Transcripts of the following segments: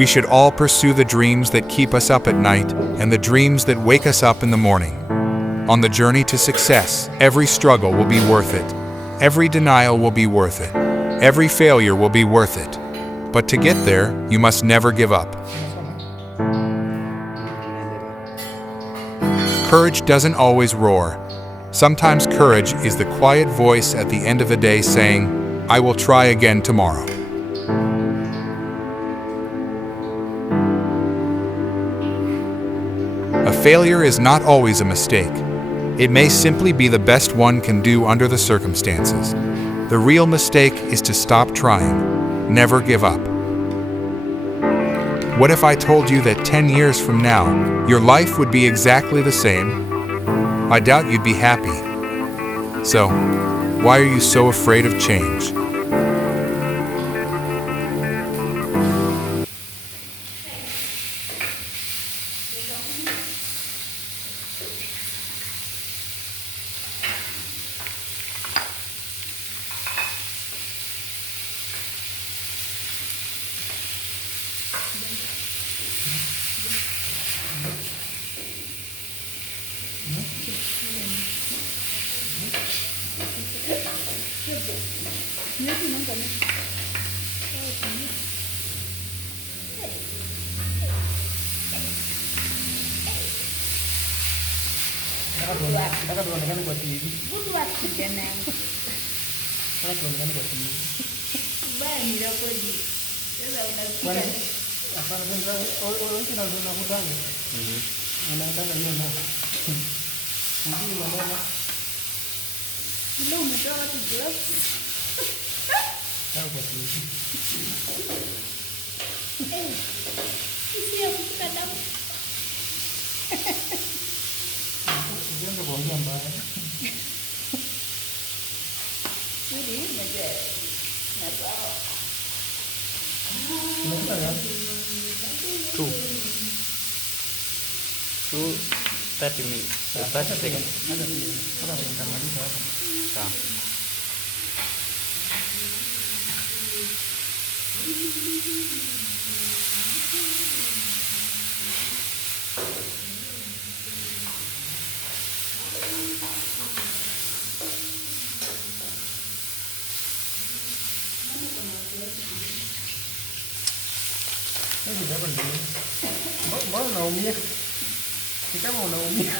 We should all pursue the dreams that keep us up at night and the dreams that wake us up in the morning. On the journey to success, every struggle will be worth it. Every denial will be worth it. Every failure will be worth it. But to get there, you must never give up. Courage doesn't always roar. Sometimes courage is the quiet voice at the end of the day saying, "I will try again tomorrow." A failure is not always a mistake. It may simply be the best one can do under the circumstances. The real mistake is to stop trying. Never give up. What if I told you that 10 years from now, your life would be exactly the same? I doubt you'd be happy. So, why are you so afraid of change? Butuh jeneng. Bani la kweli. Sasa unasikia. Hapana sasa wewe unataka kutanga. Unataka hiyo na. Ndio mama. Leo umetoa watu gloves. Sawa kwa hiyo. Sisi ya kutoka damu. Ndio kuongea mbaya. Sisi mje. Na sawa. Two. 30 minutes. 30 seconds. Sawa. Mbona unaumia? Ni kama unaumia.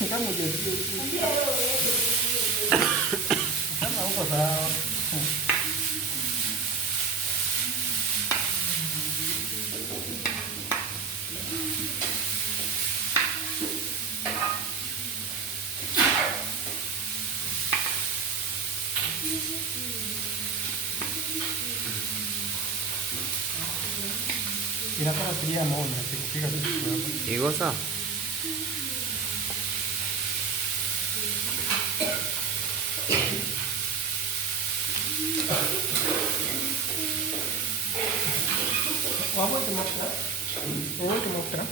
Ni kama hujasikia. Kama uko sawa. Inafaa kulia maona sikufika kitu hapo. Iko sawa? Wapo mafuta?